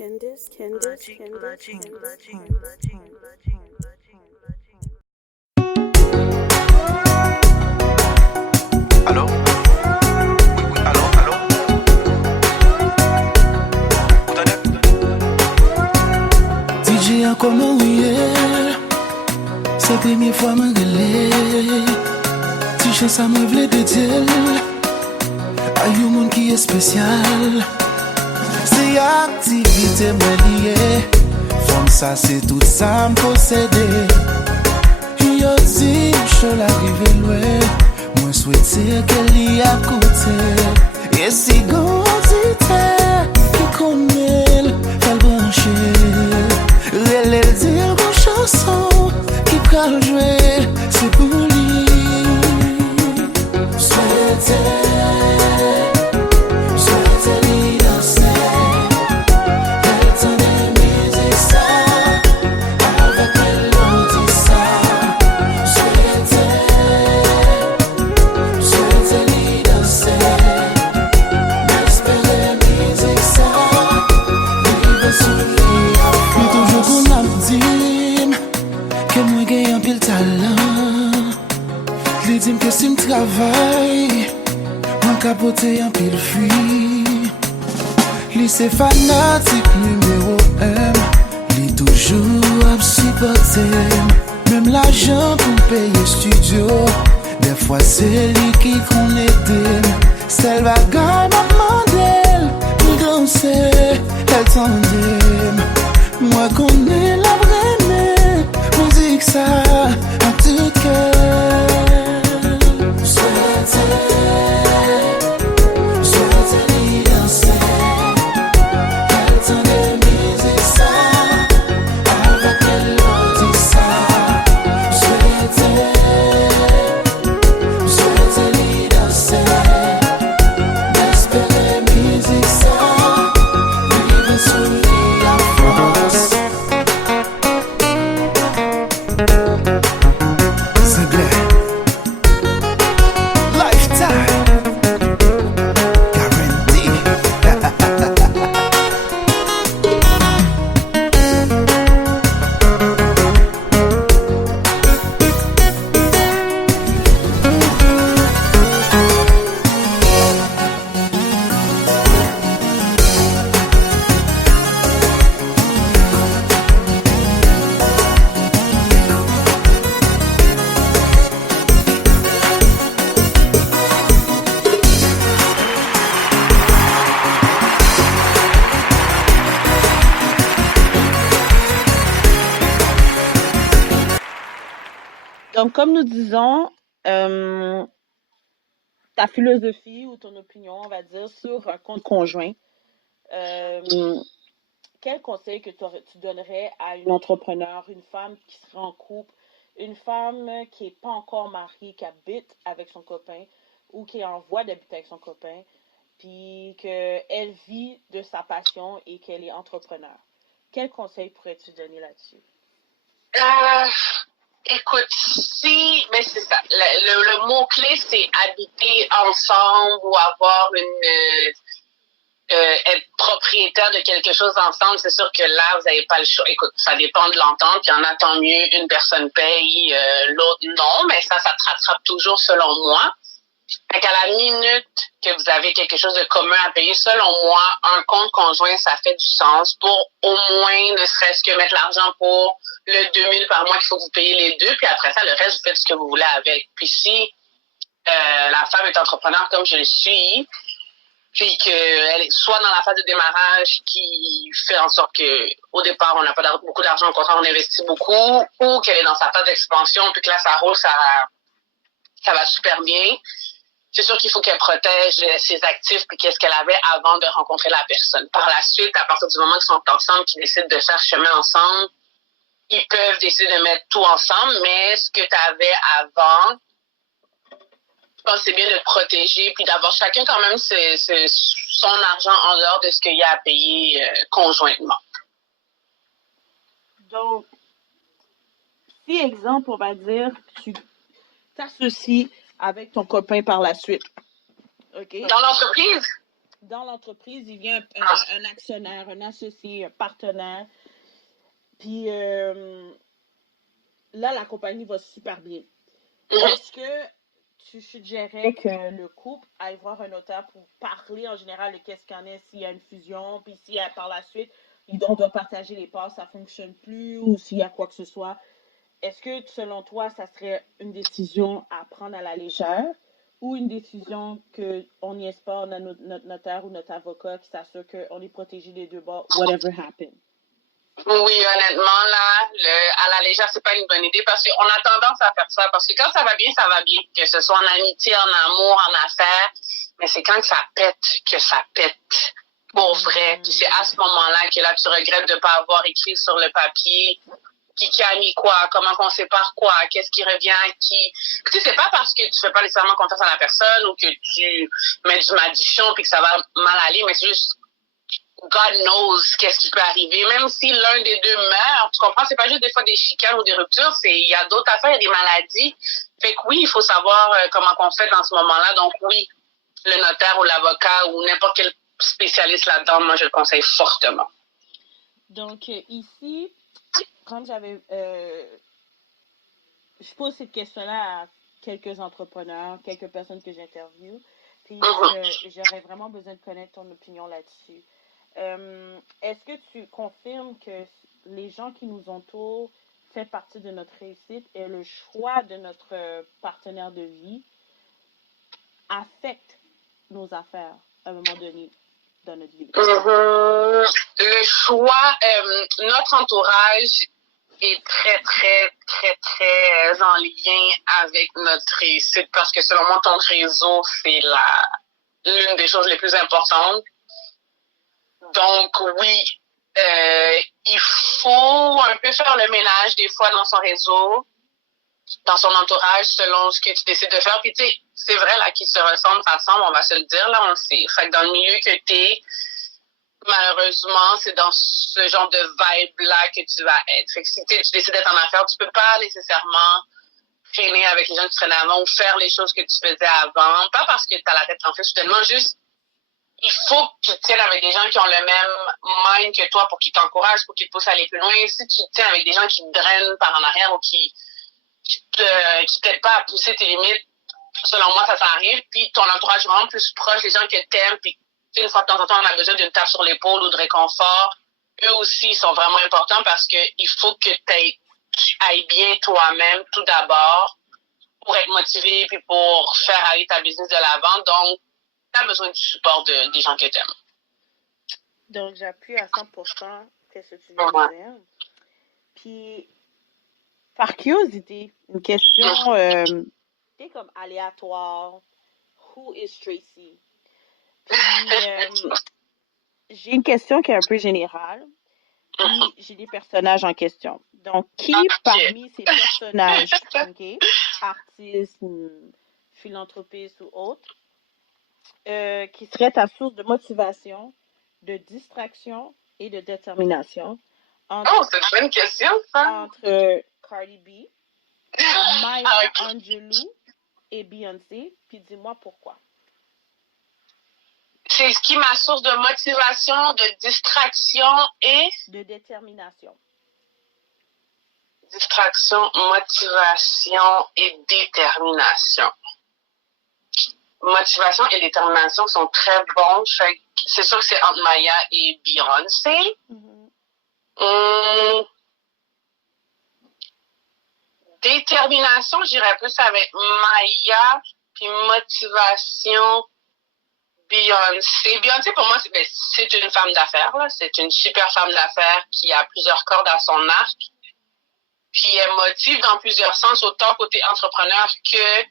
Allô? Oui, oui, allô, allô? Vous donnez? DJ a comment oublier? C'est la première fois que je relais. Si je ça me voulait te dire, a un monde qui est spécial. C'est activité moi liée. Comme ça c'est tout ça me posséder. Yo dit je l'arrive loin. Moi souhaiter qu'elle y a côté. Et si grandité qui connaît elle brancher. Elle dire une chanson qui peut jouer, c'est pour lui. Souhaitez lui danser. Elle t'en est musique ça, avec elle on dit ça. Souhaitez lui danser. N'espérez musique ça, vivre sous lui à fond. Mais toujours qu'on a dit que moi gagne un pile talent. Lui dit que si me travaille, moi capoter un pile fui. Lui c'est fanatique numéro 1. Lui toujours à supporter. Même l'argent pour payer studio, des fois c'est lui qui connecte. C'est le bagage m'a demandé, nous danser, elle tendait. Moi connais la vraie musique ça, en tout cœur. Souhaitez lui danser. Elle tendait musique ça, avec elle on dit ça. Souhaitez lui danser. N'espérez musique ça, vivre sous lui à France. C'est clair. Lifetime guarantee. Donc, comme nous disons, ta philosophie ou ton opinion, on va dire, sur un compte conjoint, quel conseil que tu donnerais à une entrepreneur, une femme qui serait en couple, une femme qui n'est pas encore mariée, qui habite avec son copain ou qui est en voie d'habiter avec son copain, puis qu'elle vit de sa passion et qu'elle est entrepreneur? Quel conseil pourrais-tu donner là-dessus? Écoute, mais c'est ça. Le mot-clé, c'est habiter ensemble ou avoir être propriétaire de quelque chose ensemble. C'est sûr que là, vous n'avez pas le choix. Écoute, ça dépend de l'entente. Il y en a tant mieux, une personne paye, l'autre non, mais ça te rattrape toujours selon moi. Fait qu'à la minute que vous avez quelque chose de commun à payer, selon moi, un compte conjoint, ça fait du sens pour au moins, ne serait-ce que mettre l'argent pour le 2000 par mois qu'il faut que vous payiez les deux, puis après ça, le reste, vous faites ce que vous voulez avec. Puis si la femme est entrepreneur comme je le suis, puis qu'elle est soit dans la phase de démarrage qui fait en sorte que au départ, on n'a pas beaucoup d'argent, au contraire, on investit beaucoup, ou qu'elle est dans sa phase d'expansion, puis que là, ça roule, ça va super bien. C'est sûr qu'il faut qu'elle protège ses actifs puis qu'est-ce qu'elle avait avant de rencontrer la personne. Par la suite, à partir du moment qu'ils sont ensemble, qu'ils décident de faire chemin ensemble, ils peuvent décider de mettre tout ensemble, mais ce que tu avais avant, je pense que c'est bien de te protéger puis d'avoir chacun quand même son argent en dehors de ce qu'il y a à payer conjointement. Donc, si exemple, on va dire, tu t'associes avec ton copain par la suite. OK? Dans l'entreprise? dans l'entreprise, il vient un actionnaire, un associé, un partenaire. Puis là, la compagnie va super bien. Est-ce que tu suggérais que le couple aille voir un notaire pour parler en général de qu'est-ce qu'il y en est, s'il y a une fusion, puis si par la suite, on doit partager les parts, ça ne fonctionne plus, ou s'il y a quoi que ce soit. Est-ce que, selon toi, ça serait une décision à prendre à la légère ou une décision qu'on niaise pas, on a notre notaire ou notre avocat qui s'assure qu'on est protégé des deux bords, whatever happen? Oui, honnêtement, là, à la légère, c'est pas une bonne idée parce qu'on a tendance à faire ça. Parce que quand ça va bien, ça va bien. Que ce soit en amitié, en amour, en affaires. Mais c'est quand ça pète que ça pète. Pour vrai. Puis c'est à ce moment-là que là, tu regrettes de pas avoir écrit sur le papier qui a mis quoi, comment qu'on sépare quoi, qu'est-ce qui revient à qui. Tu sais, c'est pas parce que tu fais pas nécessairement confiance à la personne ou que tu mets du madichon puis que ça va mal aller, mais c'est juste God knows qu'est-ce qui peut arriver. Même si l'un des deux meurt, tu comprends, c'est pas juste des fois des chicanes ou des ruptures, il y a d'autres affaires, il y a des maladies. Fait que oui, il faut savoir comment qu'on fait dans ce moment-là. Donc oui, le notaire ou l'avocat ou n'importe quel spécialiste là-dedans, moi je le conseille fortement. Donc ici, comme j'avais... je pose cette question-là à quelques entrepreneurs, quelques personnes que j'interviewe, puis j'aurais vraiment besoin de connaître ton opinion là-dessus. Est-ce que tu confirmes que les gens qui nous entourent font partie de notre réussite et le choix de notre partenaire de vie affecte nos affaires à un moment donné dans notre vie? Le choix, notre entourage est très, très, très, très en lien avec notre réussite parce que selon moi, ton réseau, c'est l'une des choses les plus importantes. Donc, oui, il faut un peu faire le ménage des fois dans son réseau, dans son entourage, selon ce que tu décides de faire. Puis, tu sais, c'est vrai, là, qu'ils se ressemblent, on va se le dire, là, on sait. Fait que dans le milieu que t'es, malheureusement, c'est dans ce genre de vibe-là que tu vas être. Fait que si tu décides d'être en affaires, tu peux pas nécessairement traîner avec les gens qui traînaient avant ou faire les choses que tu faisais avant. Pas parce que t'as la tête en fait, soudainement, juste il faut que tu tiennes avec des gens qui ont le même mind que toi pour qu'ils t'encouragent, pour qu'ils te poussent à aller plus loin. Si tu tiens avec des gens qui te drainent par en arrière ou qui t'aident pas à pousser tes limites, selon moi, ça t'arrive. Puis ton entourage vraiment plus proche, les gens que t'aimes, puis une fois de temps en temps, on a besoin d'une tape sur l'épaule ou de réconfort. Eux aussi sont vraiment importants parce que il faut que tu ailles bien toi-même tout d'abord pour être motivé puis pour faire aller ta business de l'avant. Donc, tu as besoin du support des gens que tu aimes. Donc, j'appuie à 100% ce que tu viens de dire. Puis, par curiosité, une question comme aléatoire. Who is Tracy? Puis, j'ai une question qui est un peu générale. Puis, j'ai des personnages en question. Donc, qui parmi ces personnages, artistes, philanthropistes ou autres, qui serait ta source de motivation, de distraction et de détermination? C'est une bonne question, ça! Entre Cardi B, Maya Angelou et Beyoncé. Puis, dis-moi pourquoi. C'est ce qui est ma source de motivation, de distraction et... de détermination. Distraction, motivation et détermination. Motivation et détermination sont très bons. C'est sûr que c'est entre Maya et Beyoncé. Détermination, j'irais plus avec Maya, puis motivation... Beyoncé. Beyoncé, pour moi, c'est une femme d'affaires, là. C'est une super femme d'affaires qui a plusieurs cordes à son arc. Puis elle motive dans plusieurs sens, autant côté entrepreneur que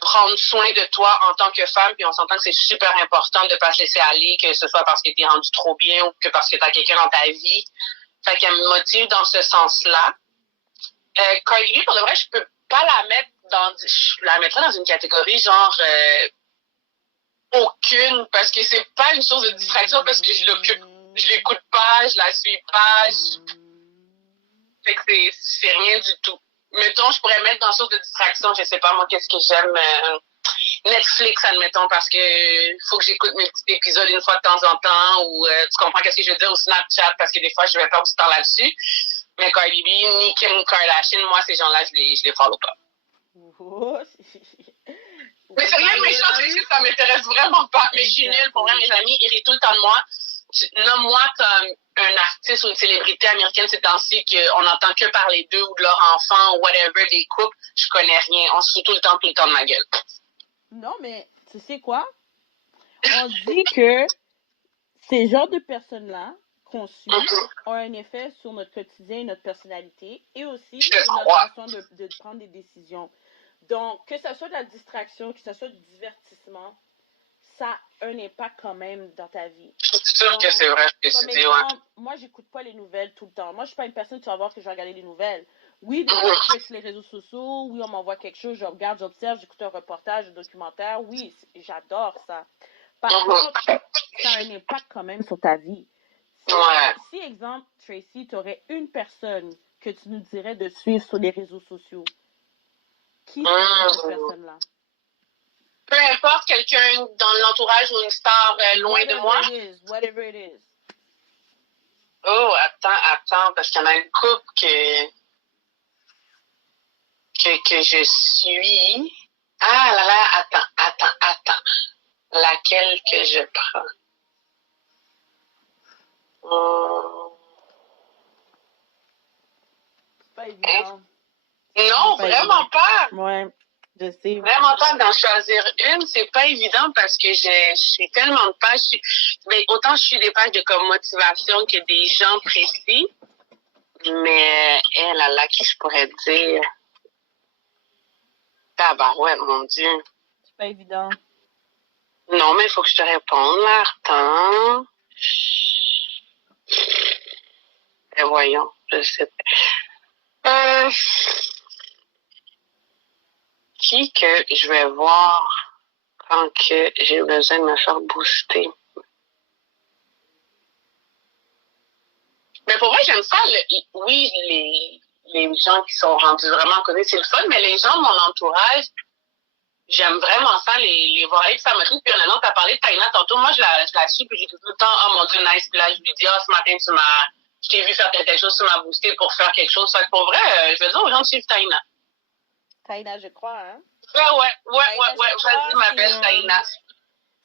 prendre soin de toi en tant que femme. Puis on s'entend que c'est super important de ne pas se laisser aller, que ce soit parce que t'es rendu trop bien ou que parce que t'as quelqu'un dans ta vie. Fait qu'elle me motive dans ce sens-là. Cardi B, pour de vrai, je peux pas la mettre je la mettrais dans une catégorie genre... aucune, parce que c'est pas une source de distraction, parce que je l'écoute pas, je la suis pas, fait que c'est rien du tout. Mettons, je pourrais mettre dans source de distraction, je sais pas, moi, qu'est-ce que j'aime, Netflix, admettons, parce que faut que j'écoute mes petits épisodes une fois de temps en temps, ou tu comprends qu'est-ce que je veux dire, ou Snapchat, parce que des fois, je vais perdre du temps là-dessus. Mais Cardi B, ni Kim Kardashian, moi, ces gens-là, je les follow pas. Oh, Mais c'est rien de méchant, ça m'intéresse vraiment pas. Mais je suis nulle, pour vrai, mes amis, ils rient tout le temps de moi. Nomme-moi comme un artiste ou une célébrité américaine ces temps-ci qu'on n'entend que parler d'eux ou de leurs enfants ou whatever, des couples. Je connais rien. On se fout tout le temps de ma gueule. Non, mais tu sais quoi? On dit que ces genres de personnes-là qu'on suit ont un effet sur notre quotidien et notre personnalité et aussi sur notre façon de prendre des décisions. Donc, que ce soit de la distraction, que ce soit du divertissement, ça a un impact quand même dans ta vie. Je suis sûre que c'est vrai ce que tu dis, ouais. Moi, j'écoute pas les nouvelles tout le temps. Moi, je suis pas une personne qui va voir que je vais regarder les nouvelles. Oui, des fois, je suis sur les réseaux sociaux. Oui, on m'envoie quelque chose, je regarde, j'observe, j'écoute un reportage, un documentaire. Oui, j'adore ça. Par contre, ça a un impact quand même sur ta vie. Si exemple, Tracy, tu aurais une personne que tu nous dirais de suivre sur les réseaux sociaux, qui serait cette personne-là? Peu importe, quelqu'un dans l'entourage ou une star loin de moi. Whatever it is. Oh, attends, parce qu'il y en a une couple que je suis. Ah là là, attends. Laquelle que je prends? C'est pas évident. Non, vraiment pas. Ouais, je sais. Vraiment pas d'en choisir une, c'est pas évident parce que je suis tellement de pages. Mais autant je suis des pages de comme motivation que des gens précis. Mais là, qui je pourrais dire? Tabarouette, mon Dieu. C'est pas évident. Non, mais il faut que je te réponde, là. Attends. Et voyons, je sais pas. Qui que je vais voir quand que j'ai besoin de me faire booster? Mais pour moi, j'aime ça. Oui, les gens qui sont rendus vraiment connus, c'est le fun, mais les gens de mon entourage, j'aime vraiment ça, les voir. Et puis ça me touche. Puis honnêtement, t'as parlé de Taina tantôt. Moi, je la suis, puis j'ai tout le temps, oh mon Dieu, nice. Puis là, je lui dis, oh, ce matin, je t'ai vu faire quelque chose, tu m'as boosté pour faire quelque chose. Fait que pour vrai, je vais dire aux gens de suivre Taina. Taina, je crois, hein? Ouais. Vas-y, ma belle Taina.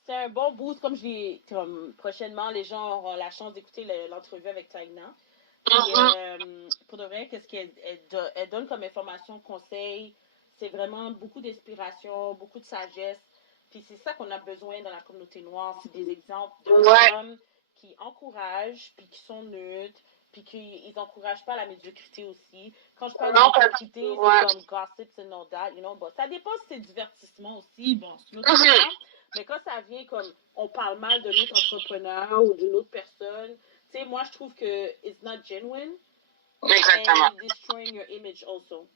C'est un bon boost, comme prochainement, les gens auront la chance d'écouter l'entrevue avec Taina. Pour de vrai, qu'est-ce qu'elle donne comme information, conseil, c'est vraiment beaucoup d'inspiration, beaucoup de sagesse. Puis c'est ça qu'on a besoin dans la communauté noire, c'est des exemples de femmes qui encouragent, puis qui sont neutres, puis qu'ils n'encouragent pas la médiocrité aussi. Quand je parle de médiocrité, c'est comme gossips and all that, you know. Bon, ça dépend si c'est divertissement aussi, bon, c'est notre chose. Mais quand ça vient comme on parle mal de notre entrepreneur ou d'une autre personne, tu sais, moi je trouve que it's not genuine. Exactement. And it's destroying your image also.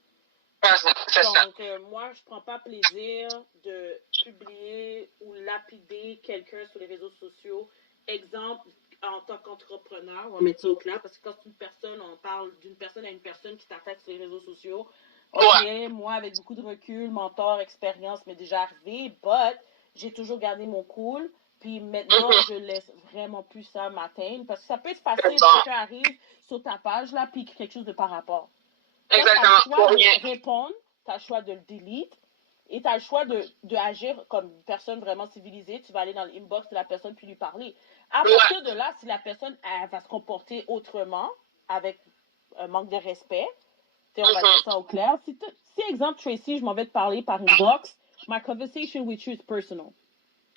Donc, moi, je prends pas plaisir de publier ou lapider quelqu'un sur les réseaux sociaux. Exemple, en tant qu'entrepreneur, on va mettre ça au clair, parce que quand c'est une personne, on parle d'une personne à une personne qui t'attaque sur les réseaux sociaux. Ok, moi, avec beaucoup de recul, mentor, expérience m'est déjà arrivé, but j'ai toujours gardé mon cool. Puis maintenant, je laisse vraiment plus ça m'atteindre. Parce que ça peut être facile si quelqu'un arrive sur ta page, là, puis quelque chose de par rapport. Exactement. Tu as le choix de répondre, tu as le choix de le delete, et tu as le choix de agir comme une personne vraiment civilisée. Tu vas aller dans l'inbox de la personne puis lui parler. À partir de là, si la personne elle va se comporter autrement, avec un manque de respect, on va dire ça au clair. Si, exemple, Tracy, je m'en vais te parler par inbox, my conversation with you is personal.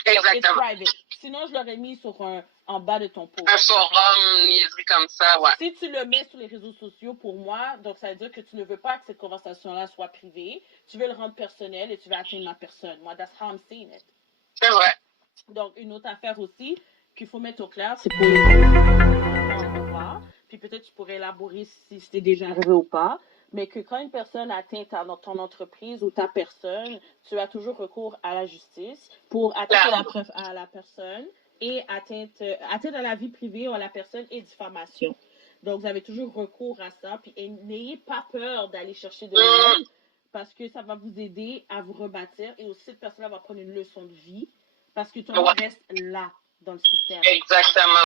Exactement. It's private. Sinon, je l'aurais mis sur en bas de ton post. Un forum, niaiserie comme ça, ouais. Si tu le mets sur les réseaux sociaux, pour moi, donc ça veut dire que tu ne veux pas que cette conversation-là soit privée. Tu veux le rendre personnel et tu veux atteindre ma personne. Moi, that's how I'm seeing it. C'est vrai. Donc, une autre affaire aussi qu'il faut mettre au clair, c'est pour les voir. Puis peut-être tu pourrais élaborer si c'était déjà arrivé ou pas. Mais que quand une personne atteint ton entreprise ou ta personne, tu as toujours recours à la justice pour atteindre à la personne et atteindre à la vie privée ou à la personne et diffamation. Donc, vous avez toujours recours à ça. Puis n'ayez pas peur d'aller chercher de l'aide parce que ça va vous aider à vous rebâtir et aussi cette personne-là va prendre une leçon de vie parce que toi, Ouais. reste là dans le système. Exactement.